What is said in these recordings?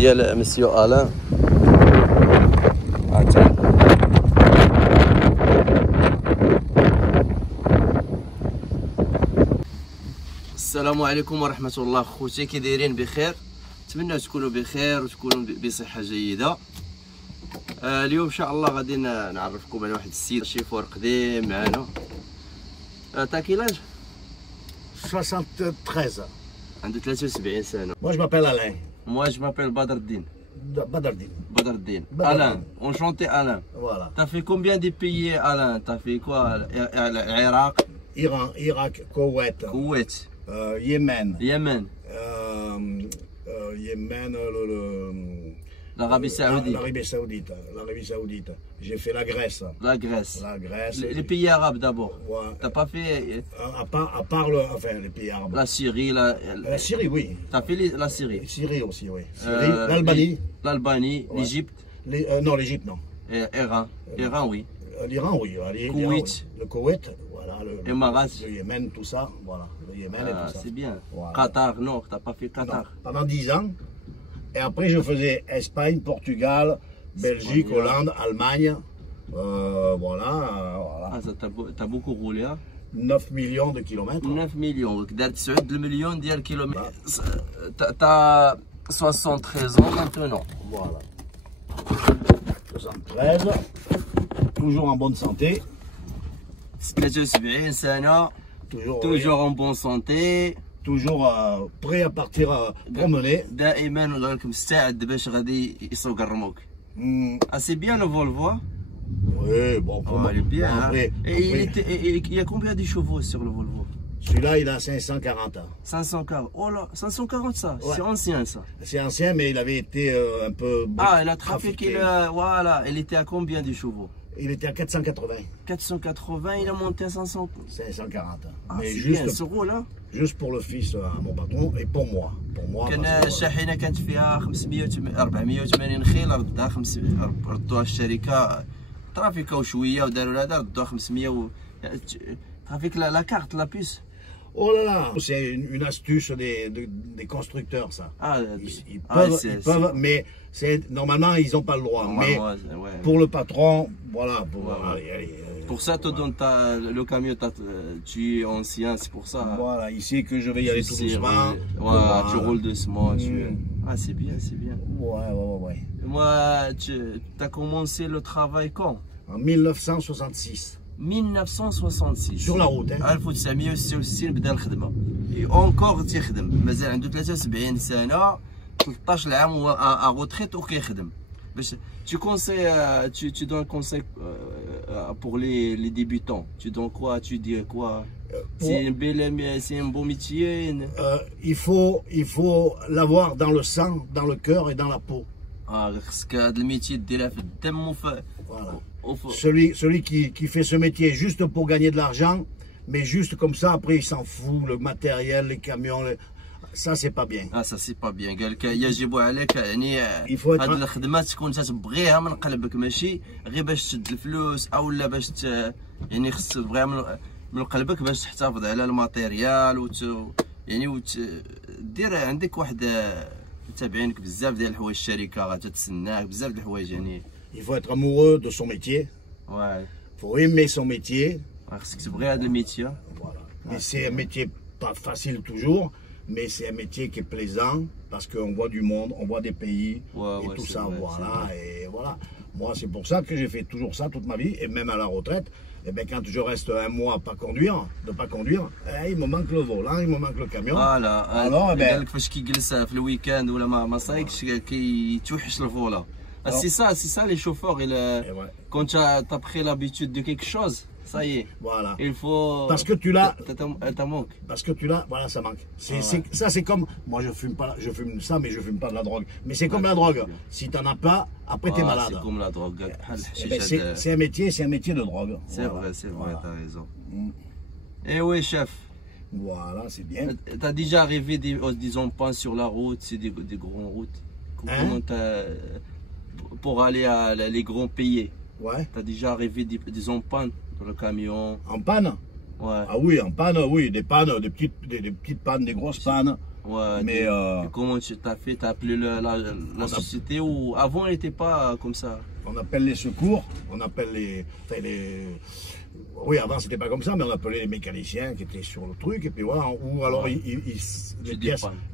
ديال مسيو الان. السلام عليكم ورحمه الله خوتي، كي دايرين؟ بخير، نتمنى تكونوا بخير وتكونوا بصحه جيده. اليوم ان شاء الله غادي نعرفكم على واحد السيد شيفور قديم معنا. تا كيلاج؟ 73. عنده 73 سنه. Moi je m'appelle Alain. Moi je m'appelle Badardine. Badardine. Badardine. Badardine. Alain, enchanté Alain. Voilà. T'as fait combien de pays Alain? T'as fait quoi? Irak, Iran, Irak, Koweït, Koweït, Yémen. Yémen, Yémen, l'Arabie Saoudite. L'Arabie Saoudite. J'ai fait la Grèce. La Grèce. La Grèce. Les pays arabes d'abord. Ouais. T'as pas fait À part les pays arabes. la Syrie, La Syrie, oui. T'as fait la Syrie. Syrie aussi, oui. Syrie, l'Albanie. L'Albanie, Ouais. l'Égypte. Non, l'Égypte, non. Et Iran. Iran, oui. L'Iran, oui. Koweït. Le Koweït, voilà. Émirats. Le Yémen, tout ça. Voilà. Le Yémen et tout ça. C'est bien. Voilà. Qatar, non, t'as pas fait Non, Qatar. pendant 10 ans. Et après, je faisais Espagne, Portugal, Belgique, Espagne, Hollande, Allemagne. Voilà. Ah, ça t'as beaucoup roulé, hein? 9 millions de kilomètres. 9 millions. دار 9 millions ديال كيلومتر. T'as 73 ans maintenant. Voilà. 73. Toujours en bonne santé. 73 سنة. Toujours en bonne santé. Toujours prêt à partir promener. دائما راك مستعد باش غادي يسوق الرموك. Ah, c'est bien le Volvo. Oui, bon, pour moi. Il est bien. Bon, après, Il y a combien de chevaux sur le Volvo? Celui-là, il a 540 ans. 540. Oh là, 540 ça. Ouais. C'est ancien ça. C'est ancien, mais il avait été un peu. Ah, il a trafiqué. Voilà, il était à combien de chevaux? Il était à 480. 480, il a monté à 500. 540. Ah, Mais c'est juste, bien ce rôle-là. juste pour le fils à mon patron et pour moi. Pour moi. كان parce que, الشاحنه كانت فيها 480 خيل، ردها ردوها الشركه ترافيكا وشويه وداروا هذا ردوها 500 ترافيك لا كارت لا بيس. Oh là là, c'est une astuce des constructeurs, ça. Ah, Ils peuvent, mais normalement, ils n'ont pas le droit. Mais ouais. pour le patron, voilà. Pour ça, le camion, tu es ancien, c'est pour ça. Voilà, ici que je vais y aller tout doucement. Voilà, tu roules doucement. Ah, c'est bien, c'est bien. Ouais. Moi, tu as commencé le travail quand? En 1966. 1966 sur la route. 1966 بدا الخدمه. اونكور تيخدم، مازال عنده 73 سنه، 13 عام هو روتريت وكيخدم. باش tu conseilles, tu donnes conseil pour les débutants. Tu donnes quoi? Tu dis quoi? C'est un bon métier. Il faut l'avoir dans le sang, dans le cœur et dans la peau. خصك هذا الميتي ديرها في الدم Voilà. Celui qui fait ce métier juste pour gagner de l'argent, mais juste comme ça, après il s'en fout, le matériel, les camions, ça c'est pas bien. Ah, ça c'est pas bien. قال لك يجب عليك يعني هاد الخدمه تكون تبغيها من قلبك، ماشي غير باش تشد الفلوس او لا باش يعني خصك تبغيها من قلبك باش تحتفظ على الماتيريال دير عندك واحد تابعينك بزاف ديال الحوايج، الشركه غتتسناك بزاف د الحوايج يعني. Il faut être amoureux de son métier. Ouais. Il faut aimer son métier. خصك تبغي هذا الميتي. Voilà. Mais c'est un métier pas facile toujours, mais c'est un métier qui est plaisant parce qu'on voit du monde, on voit des pays et tout ça. Vrai, voilà. Et voilà. Moi, c'est pour ça que j'ai fait toujours ça toute ma vie, et même à la retraite. Et bien, quand je reste un mois de pas conduire, il me manque le volant, il me manque le camion. Voilà. Alors, قال لك فاش كيجلس في الويكاند ولا ما صايقش كيتوحش الفولا. C'est ça les chauffeurs. Quand tu as pris l'habitude de quelque chose, ça y est. Voilà. Il faut. Parce que tu l'as. T'as manque. Parce que tu l'as. Voilà, ça manque. Ça, c'est comme. Moi, je fume pas. Je fume ça, mais je fume pas de la drogue. Mais c'est comme la drogue. Si t'en as pas, après t'es malade. C'est comme la drogue. C'est un métier de drogue. C'est vrai, t'as raison. Et oui, chef. Voilà, c'est bien. T'as déjà arrivé disons pas sur la route, c'est des grandes routes. Comment pour aller à les grands pays. Ouais. T'as déjà arrivé disons panne dans le camion? En panne? Ouais. Ah oui, en panne, oui, des pannes, des petites pannes, des grosses pannes. Ouais, Mais et comment tu t'as fait? T'as appelé la société ou avant elle n'était pas comme ça? on appelle les secours, on appelle enfin, oui, avant c'était pas comme ça, mais on appelait les mécaniciens qui étaient sur le truc, et puis voilà, ou alors Ouais.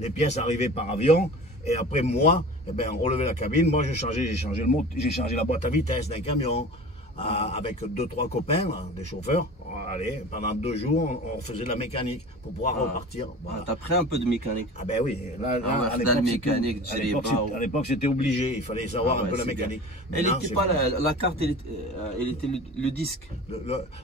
les pièces arrivaient par avion, et après moi, eh ben, on relevait la cabine, moi j'ai changé la boîte à vitesse d'un camion, avec 2-3 copains, là, des chauffeurs. Allez, pendant 2 jours, on faisait de la mécanique pour pouvoir repartir. Voilà. T'as pris un peu de mécanique? Ah ben oui, là, Ah ouais, à l'époque c'était obligé, il fallait savoir un peu la mécanique. Elle Maintenant, n'était pas la carte, elle était le disque.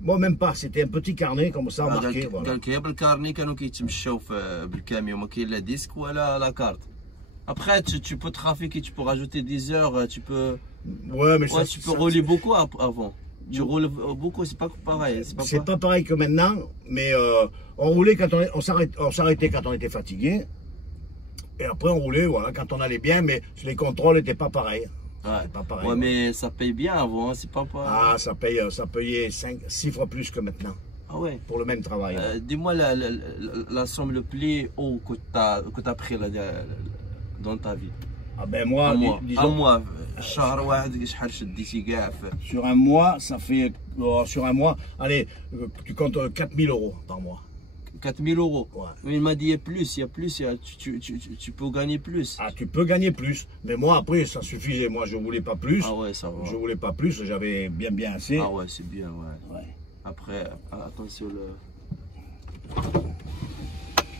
Moi même pas, c'était un petit carnet comme ça marqué. Voilà. قال لك هي بالكارني كانوا كيتمشاو بالكاميون ما كاين لا ديسك ولا لا كارت. Après tu peux trafiquer, tu peux rajouter des heures, tu peux tu peux rouler beaucoup avant. Tu roules beaucoup, c'est pas pareil, c'est pas pareil que maintenant, mais on roulait quand on s'arrêtait quand on était fatigué. Et après on roulait voilà quand on allait bien, mais les contrôles n'étaient pas pareils. Ouais. Ouais, mais ça paye bien avant, hein, c'est pas pareil. Ah, ça payait 6 fois plus que maintenant. Ah ouais. Pour le même travail. Dis-moi la somme le plus haut que t'as pris dans ta vie. Ah ben moi, disons, شهر واحد شحال شديتي كاع sur un mois, ça fait sur un mois, allez, tu comptes 4000 € par mois. 4000 €. Ouais. Mais il m'a dit il y a plus, tu peux gagner plus. Ah, tu peux gagner plus. Mais moi après, ça suffisait. Moi, je voulais pas plus. Ah ouais, ça va. Je voulais pas plus. J'avais bien assez. Ah ouais, c'est bien, ouais. Après, attention le.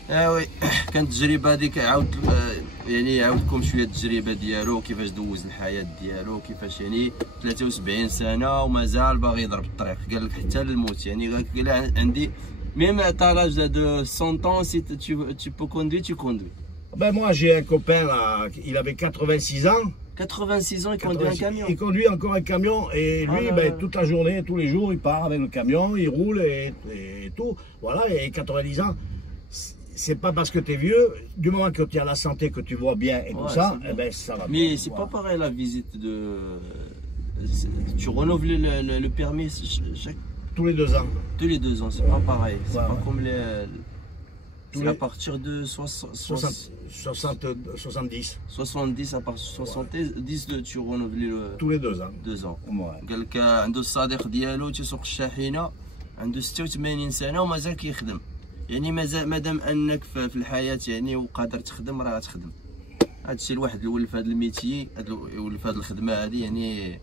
اه وي كانت التجربه هذيك يعني عاودكم شويه التجربه ديالو كيفاش دوز الحياه ديالو كيفاش يعني 73 سنه ومازال باغي يضرب الطريق قال لك حتى للموت يعني قال عندي même à l'âge de 100 ans si tu peux conduire tu conduis. Ben moi j'ai un copain là, il avait 86 ans. 86 ans, il conduit un camion. Il conduit encore un camion et lui, toute la journée, tous les jours, il part avec le camion, il roule et tout. Voilà, et 90 ans, c'est pas parce que tu es vieux, du moment que tu as la santé, que tu vois bien et tout ça, eh ben, ça va bien. Mais c'est pas pareil la visite de. Tu renouveles le permis tous les 2 ans. Tous les 2 ans, c'est pas pareil. C'est pas comme les. C'est à partir de 70. 70 à partir de 70 tu renouveles tous les 2 ans. 2 ans. Ouais. قال لك عنده الصديق ديالو تيسوق الشاحنه عنده 86 سنه ومازال كيخدم. يعني مادام انك في الحياه يعني وقادر تخدم راه غتخدم. هادشي الواحد يولف في هذا الميتي يولف في هذه الخدمه هذه يعني.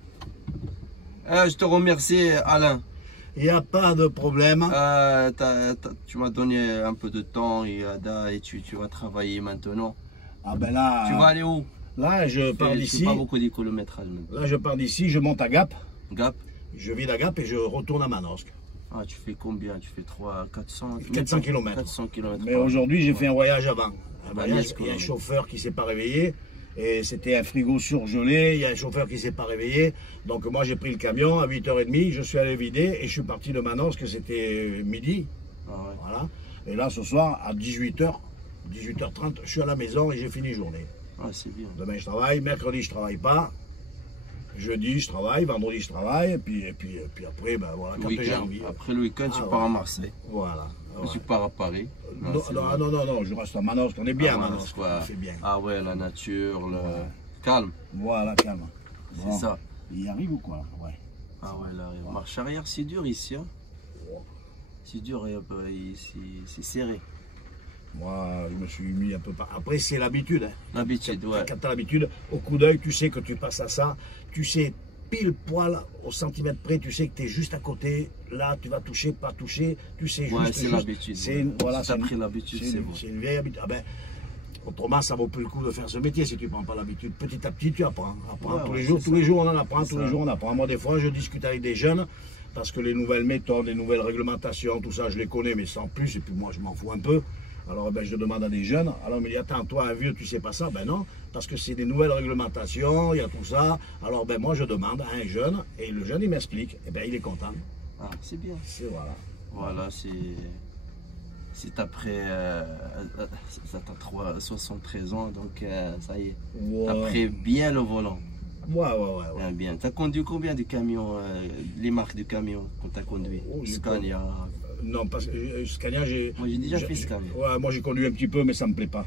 Je te remercie Alain. Il n'y a pas de problème. Tu m'as donné un peu de temps et tu vas travailler maintenant. Ah ben là. Tu vas aller où? Là, je pars d'ici. Tu fais pas beaucoup de kilométrage maintenant. Là, je pars d'ici, je monte à Gap. Gap. Je vis à Gap et je retourne à Manosque. Ah, tu fais combien? Tu fais 400 km. 400 km. Mais aujourd'hui, j'ai fait un voyage avant. Un voyage, il y a un chauffeur qui ne s'est pas réveillé. Et c'était un frigo surgelé, il y a un chauffeur qui ne s'est pas réveillé. Donc moi j'ai pris le camion à 8h30, je suis allé vider et je suis parti de Manosque, que c'était midi. Ah ouais. Voilà. Et là ce soir à 18h, 18h30, je suis à la maison et j'ai fini journée. Ah c'est bien. Demain je travaille, mercredi je travaille pas. Jeudi je travaille, vendredi je travaille, et puis après, ben voilà, quand j'ai envie. Après le week-end tu pars à Marseille. Voilà. Tu pars à Paris. Non, je reste à Manosque, on est bien à Manosque, on fait bien. Ah ouais, la nature, le calme. Voilà, calme. Bon. C'est ça. Il arrive ou quoi? Ouais. Ah ouais, là, marche arrière, c'est dur ici. Hein. C'est dur, c'est serré. Moi, je me suis mis un peu pas. Après, c'est l'habitude. Hein. L'habitude, ouais. Quand tu as l'habitude, au coup d'œil, tu sais que tu passes à ça. Tu sais pile poil au centimètre près, tu sais que tu es juste à côté. Là, tu vas toucher, pas toucher. Tu sais juste. Ouais, c'est l'habitude. Voilà, tu as pris l'habitude, c'est bon. C'est une vieille habitude. Ah ben, autrement, ça vaut plus le coup de faire ce métier si tu ne prends pas l'habitude. Petit à petit, tu apprends. Ouais, tous les jours, on en apprend. Tous les jours, on apprend. Moi, des fois, je discute avec des jeunes parce que les nouvelles méthodes, les nouvelles réglementations, tout ça, je les connais, mais sans plus. Et puis moi, je m'en fous un peu. Alors, ben, je demande à des jeunes. Alors, on me dit, attends, toi, un vieux, tu sais pas ça? Ben non, parce que c'est des nouvelles réglementations, il y a tout ça. Alors, ben, moi, je demande à un jeune, et le jeune, il m'explique. Et ben, il est content. Ah, c'est bien. Voilà. Voilà, c'est après. Ça t'a 73 ans, donc ça y est. Ouais. T'as pris bien le volant. Ouais. Bien. T'as conduit combien de camions, les marques de camions quand t'as conduit? Scania. Non, parce que Scania, j'ai. Moi j'ai déjà fait Scania. Ouais, moi j'ai conduit un petit peu, mais ça me plaît pas.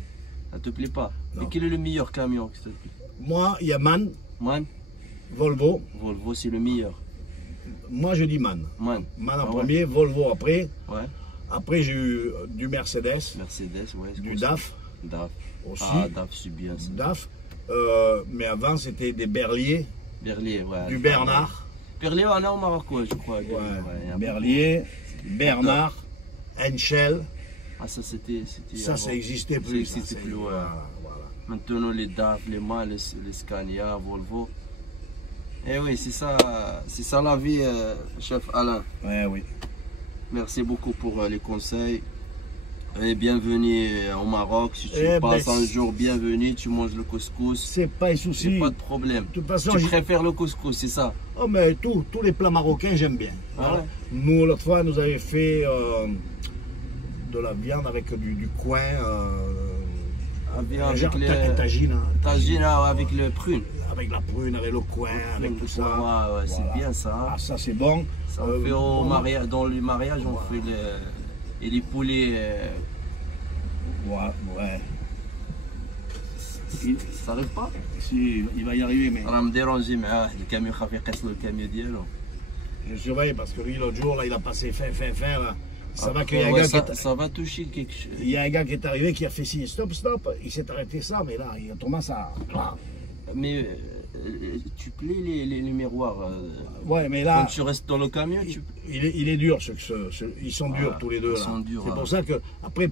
Ça te plaît pas? Non. Et quel est le meilleur camion qui te plaît? Moi, il y a MAN, Man? Volvo. Volvo, c'est le meilleur. Moi, je dis MAN. Man. MAN en Ah ouais. premier, Volvo après. Ouais. Après, j'ai eu du Mercedes, Mercedes, ouais. du DAF DAF. aussi. Ah, DAF, c'est bien ça. DAF. Mais avant, c'était des Berlier, Berlier, ouais. du Bernard. Berlier, on a au Maroc, ouais, je crois. Ouais, il y a Berlier, Bernard, Henschel. beaucoup. Ah, ça, c'était. Ça, ça n'existait plus. Ça n'existait ça, plus, ouais. Voilà. Maintenant, les DAF, les MAN, les Scania, Volvo. Eh oui, c'est ça la vie, chef Alain. Ouais, oui. Merci beaucoup pour les conseils. Et bienvenue au Maroc. Si tu Eh passes ben, un jour, bienvenue, tu manges le couscous. C'est pas un souci. C'est pas de problème. De toute façon, Tu préfères le couscous, c'est ça? oh, mais tous les plats marocains, j'aime bien. Ah Voilà. ouais. Nous, l'autre fois, nous avait fait de la viande avec du coin. Genre tagine. Tagine avec le prune. Avec la prune, avec le coin, avec tout ça. Ouais, Voilà. c'est bien ça. Hein. Ah, ça, c'est bon. Ça, on fait dans le mariage, on fait et les poulets. Ouais. Ça n'arrive pas? Si, il va y arriver, mais راه مديرونجي معاه واحد الكاميون خاف يقيس له الكاميون ديالو. je surveille parce que lui, l'autre jour, là, il a passé fin, là. Ça va qu'il y a un Ouais, gars ça va toucher quelque chose. Il y a un gars qui est arrivé qui a fait signe stop. Il s'est arrêté ça, mais là, il a commencé à. Mais tu plais les miroirs. Ouais, mais là. Quand tu restes dans le camion, Il est dur, ils sont durs tous les deux. Ils sont durs. C'est pour ça que, après,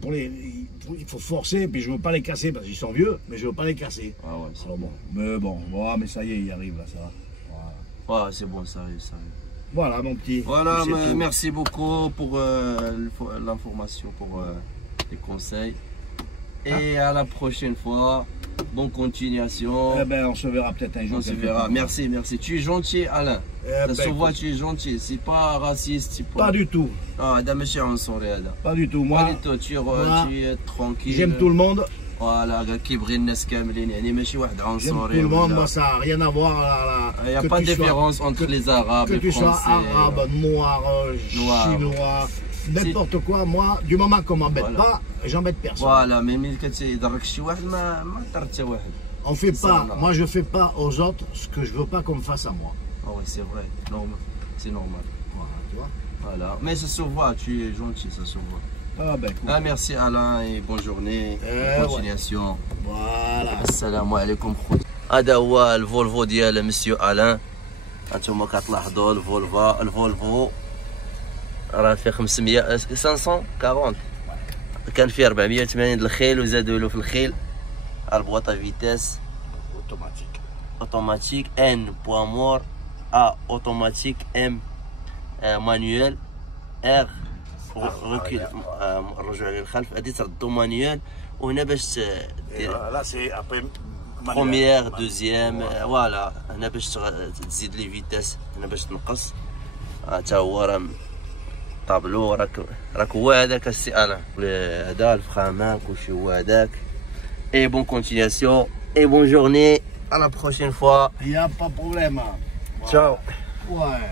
il faut forcer, puis je veux pas les casser parce qu'ils sont vieux, mais je veux pas les casser. Ah ouais, c'est Alors bon. Mais ça y est, il arrive là, ça va. Voilà, Ouais, c'est bon, ça arrive, ça arrive. Voilà mon petit. Voilà, C'est tout. merci beaucoup pour l'information, pour les conseils. Et à la prochaine fois. Bonne continuation. Eh ben, on se verra peut-être un jour. On se verra. Merci. Tu es gentil, Alain. Ça se voit, tu es gentil. C'est pas raciste. Pas du tout. Ah, Pas du tout. Moi, tu es tranquille. j'aime tout le monde. Voilà, كيبغي الناس كاملين يعني ماشي واحد J'aime tout عنصري le monde, moi ça n'a rien à voir là. Il n'y a pas de différence entre les Arabes, que les tu sois Français. arabe, noir, chinois, n'importe quoi. Moi, du moment qu'on m'embête pas, j'embête personne. Voilà, mais ملي كتضرك شي واحد ما ضر حتى واحد. On fait Ça, pas, là. moi je fais pas aux autres ce que je veux pas qu'on me fasse à moi. Ah ouais, c'est vrai, c'est normal. Voilà, tu vois. Voilà, mais ça se voit, tu es gentil, ça se voit. Ah ben cool. Ah, merci Alain et bonne journée, bonne continuation. Voilà. السلام عليكم خوت. هذا هو الفولفو ديال مسيو الان. هانتوما كتلاحظوا الفولفو راه فيه 540 كان فيه 480 د الخيل وزادوا له في الخيل. البواطه فيتاس اوتوماتيك ان بوا مور ا اوتوماتيك ام مانيوال ار ركل الرجوع للخلف. هادي تردو مانيوال وهنا باش Là c'est après. بروميير دوزيام فوالا. هنا باش تزيد لي فيتاس، هنا باش تنقص. حتى هو راه طابلو. راك هو هذاك السي الان. هذا الفخامه كلشي هو هذاك. اي بون كونتينياسيون اي بون جورني. à la prochaine fois. Il n'y a pas de problème. Voilà. Ciao. Ouais.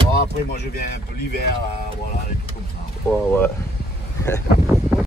Bon, après moi je viens un peu l'hiver, voilà, et tout comme ça. Ouais.